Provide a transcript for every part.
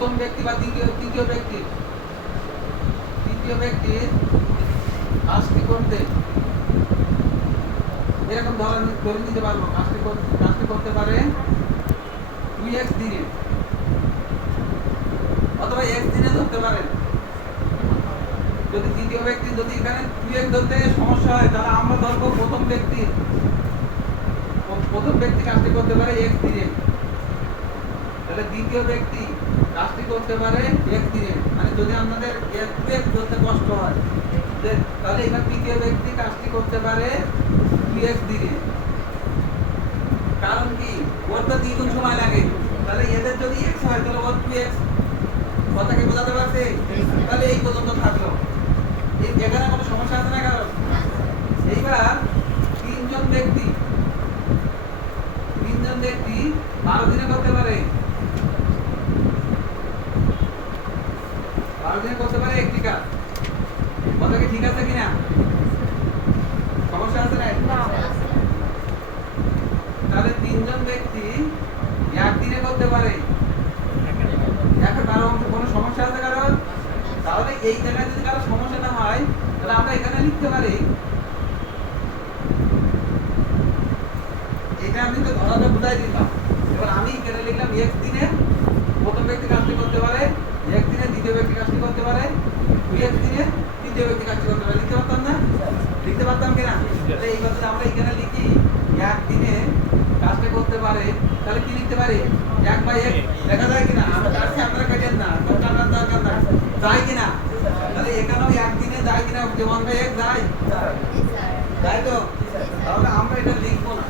প্রথম ব্যক্তি বা তৃতীয় ব্যক্তির কাজটি করতে এরকম ধরে নিতে পারবো কাজটি করতে পারে 2x দিনে অথবা x দিনে ধরতে পারেন। যদি তৃতীয় ব্যক্তি যদি এখানে 2x ধরতে সমস্যা হয় তাহলে আমরা ধরবো প্রথম ব্যক্তি কাজটি করতে পারে x দিনে, তাহলে দ্বিতীয় ব্যক্তি কাজটি করতে পারে x দিনে। মানে যদি আমাদের 2x ধরতে কষ্ট হয় তাহলে এখানে তৃতীয় ব্যক্তি কাজটি করতে পারে 2x দিনে। কারণ কি ওর তো দ্বিগুণ সময় লাগে, তাহলে এদের যদি x হয় তাহলে ওর 2x। কথাকে বোঝাতে পারছে? তাহলে এই পর্যন্ত থাকলো। এখানে কোনো সমস্যা আছে না কারণ? এইবার তিনজন ব্যক্তি 12 দিনে করতে পারে, 12 দিনে করতে পারে একটি কাজ। কথা কি ঠিক আছে কিনা? সমস্যা আছে না? তাহলে তিনজন ব্যক্তি একদিনে করতে পারে। এখন কারো কোনো সমস্যা আছে কারণ? তাহলে এই জায়গায় যদি কারো সমস্যা না হয় তাহলে আমরা এখানে লিখতে পারি, এটা আমি তো ধরাটা বুঝাই দিলাম। এবার আমি এখানে লিখলাম x দিনে প্রথম ব্যক্তি কাজটি করতে পারে, x দিনে দ্বিতীয় ব্যক্তি কাজটি করতে পারে, 2x দিনে তৃতীয় ব্যক্তি কাজটি করতে পারে। লিখতে পারতাম না? লিখতে পারতাম কিনা? তাহলে এই কথা আমরা এখানে লিখি এক দিনে কাজটি করতে পারে, তাহলে কি লিখতে পারি? 1/x লেখা যায় কিনা? আমরা কাছে আমরা কেটেন না, দরকার না, যায় কিনা? তাহলে এখানেও একদিনে যায় কিনা? 1/x যায়, তাই তো? তাহলে আমরা এটা লিখবো না,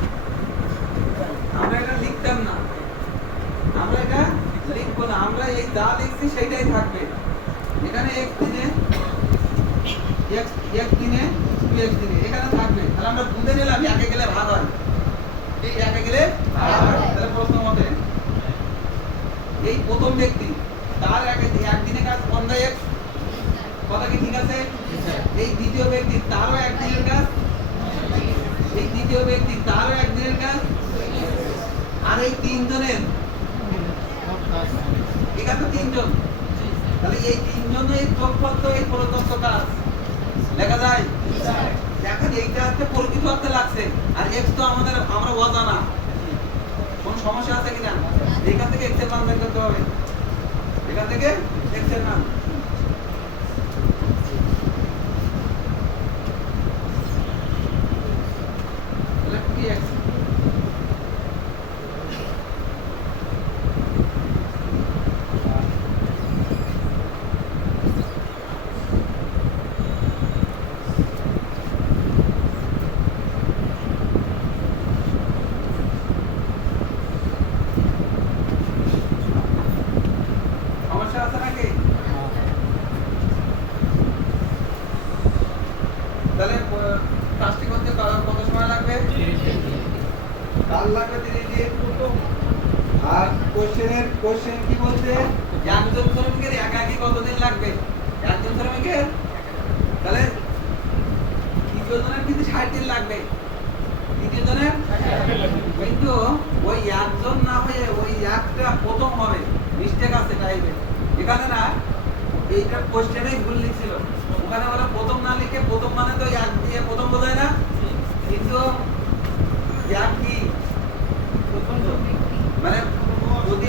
আমরা এটা লিখতাম না, আমরা এই যা লিখছি সেটাই থাকবে। এখানে x দিনে 2x দিনে এখানে থাকবে। তাহলে আমরা বুঝে নিলাম একে গেলে ভাগ হয়, এই একে গেলে ভাগ হয়। তাহলে প্রশ্ন মতে এই প্রথম ব্যক্তি তার একদিনে কাজ 1/x, কথা কি ঠিক আছে? এই দ্বিতীয় ব্যক্তি তারও একদিনের কাজ, এই তৃতীয় ব্যক্তি তারও একদিনের কাজ, আর এই তিনজনের এখানে তো তিনজন, তাহলে এই তিনজনের যোগফল এই প্রদত্ত কাজ লেখা যায়। এখন এইটা হচ্ছে পরিচিত অর্থে লাগছে, আর x তো আমরা অজানা। কোন সমস্যা আছে কিনা? এখান থেকে x এর মান বের করতে হবে, এখান থেকে x এর মান। তাহলে কি x সমস্যা আছে নাকি? তাহলে কাজটি করতে কত সময় লাগবে? কাল লাগবে 30 দিন। আর কোশ্চেন কি বলছে? একজন শ্রমিকের একাকি কতদিন লাগবে? একজন শ্রমিকের তাহলে তৃতীয় জনের কিন্তু 60 দিন লাগবে, তৃতীয় জনের কিন্তু ওই একজন না হয়ে ওই একটা প্রথম হবে, মিস্টেক আছে টাইপের এখানে না। এইটা কোশ্চেনেই ভুল লিখছিল, ওখানে ওরা প্রথম না লিখে প্রথম মানে তো এক দিয়ে প্রথম বোঝায় না, কিন্তু এক কি মানে যদি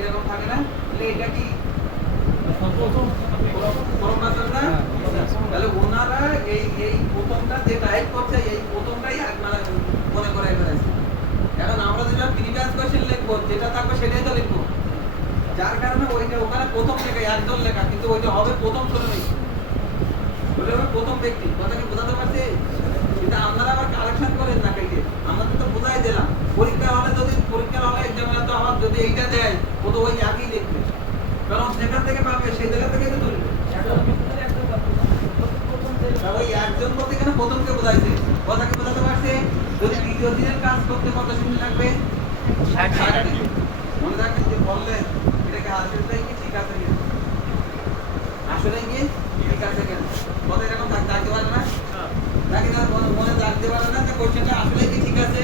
এরকম থাকে না, তাহলে এটা কি তাহলে ওনারা এই প্রথমটা যে টাইপ করছে এই প্রথমটাই মনে করে ফেলেছে। এখন আমরা যেটা প্রিভিয়াস কোশ্চেন লিখবো যেটা থাকবে সেটাই তো লিখবো, যার কারণে ওইটা ওখানে প্রথম লেখা একজন লেখা, কিন্তু ওইটা হবে প্রথম শ্রমিক, ওইটা হবে প্রথম ব্যক্তি। কথা কি বোঝাতে পারছি? কিন্তু আপনারা আবার কালেকশন করেন না, কেটে আমরা তো বোঝাই দিলাম। পরীক্ষা হলে এক্সামে তো আবার যদি এইটা দেয় ও তো ওই একই লিখবে, কারণ যেখান থেকে পাবে সেই জায়গা থেকে তো ধরবে। ওই একজন বলতে এখানে প্রথমকে বোঝাইছে, কথা কি বোঝাতে পারছে? যদি দ্বিতীয় দিনের কাজ করতে কত সময় লাগবে? 60 দিন। মনে রাখবেন যে বললেন এটাকে আসলেই কি ঠিক আছে কিনা, আসলেই কি ঠিক আছে কিনা, কথা এরকম থাকতে পারে না। নাকি তার মনে রাখতে পারে না যে কোশ্চেনটা আসলে কি ঠিক আছে,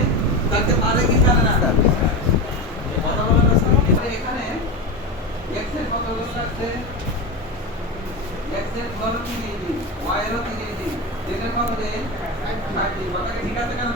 রাখতে পারে কি পারে না। কথা বলেন না স্যার। এখানে x এর কত লোক লাগছে, x এর ধরো 3 দিন, y এরও 3 দিন, z এর কত দিন 5 দিন। কথা কি ঠিক আছে? কারণ